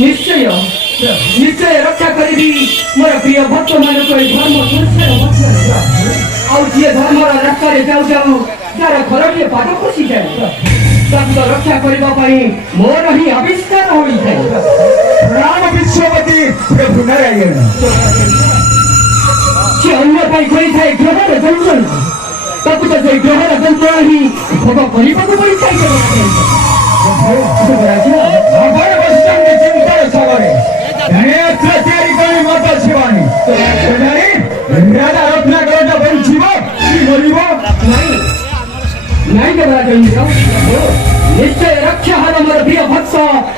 निश्चय निश्चय रक्षा करी मोर प्रिय भक्त मान धर्म रास्तार जाऊ जाऊ तार घर टे पाद खसी जाए रक्षा करने मोर ही आविष्कार होता है। राम विश्वपति प्रभु नारायण से अन्य करे ग्रहर जंतन ताकू तो से ग्रहर जंतन ही भोग करने निश्चय रक्षा हर मोर प्रिय भक्त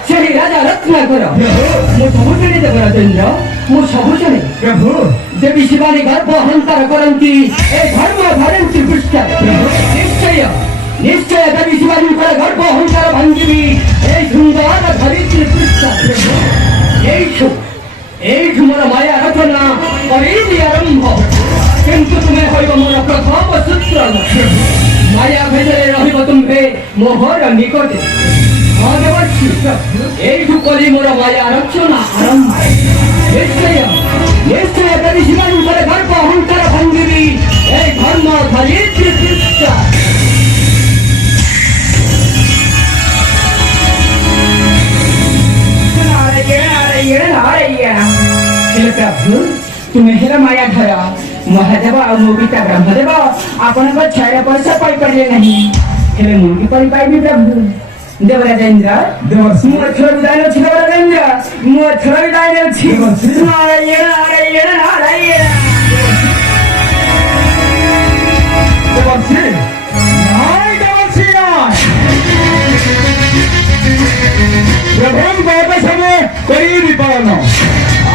से राजा रत्नाकर मु सबुजने देवराजेन्द्र मु सबुजने प्रभु देवी शिवानी गर्भ हंकार करती ए धर्म धरती पृष्ठ निश्चय निश्चय देवी शिवानी गर्भ हंकार भांगी ए सुंदर धरित्री पृष्ठ एठू मोर माया रचना करेली आरंभ किंतु तुम्हें कहब मोर प्रथम सूत्र माया भेदरे रहिब तुम्हे मोहर निकटे एठू करी मोर माया रचना आरंभ निश्चय निश्चय देवी शिवानी गर्भ हंकार भांगी ए धर्म धरित्री पृष्ठ तुम्हें हेर माया धर महादेव आ पिता ब्रह्मदेव आपण छाया पैसा पाई पारे नहीं हेले मुझे पाइबी प्रभु देवराजेन्द्र मोर विदाय देवराजेन्द्र मोर विदाय नारायण नारायण नारायण करीबी पालन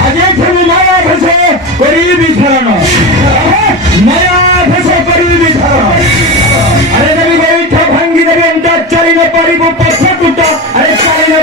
आज माया भेष करीबी धरण माया भेष करीबी धरण अरे देवी बैठ भांगी देवी चली न पार पछ टूट अरे चली न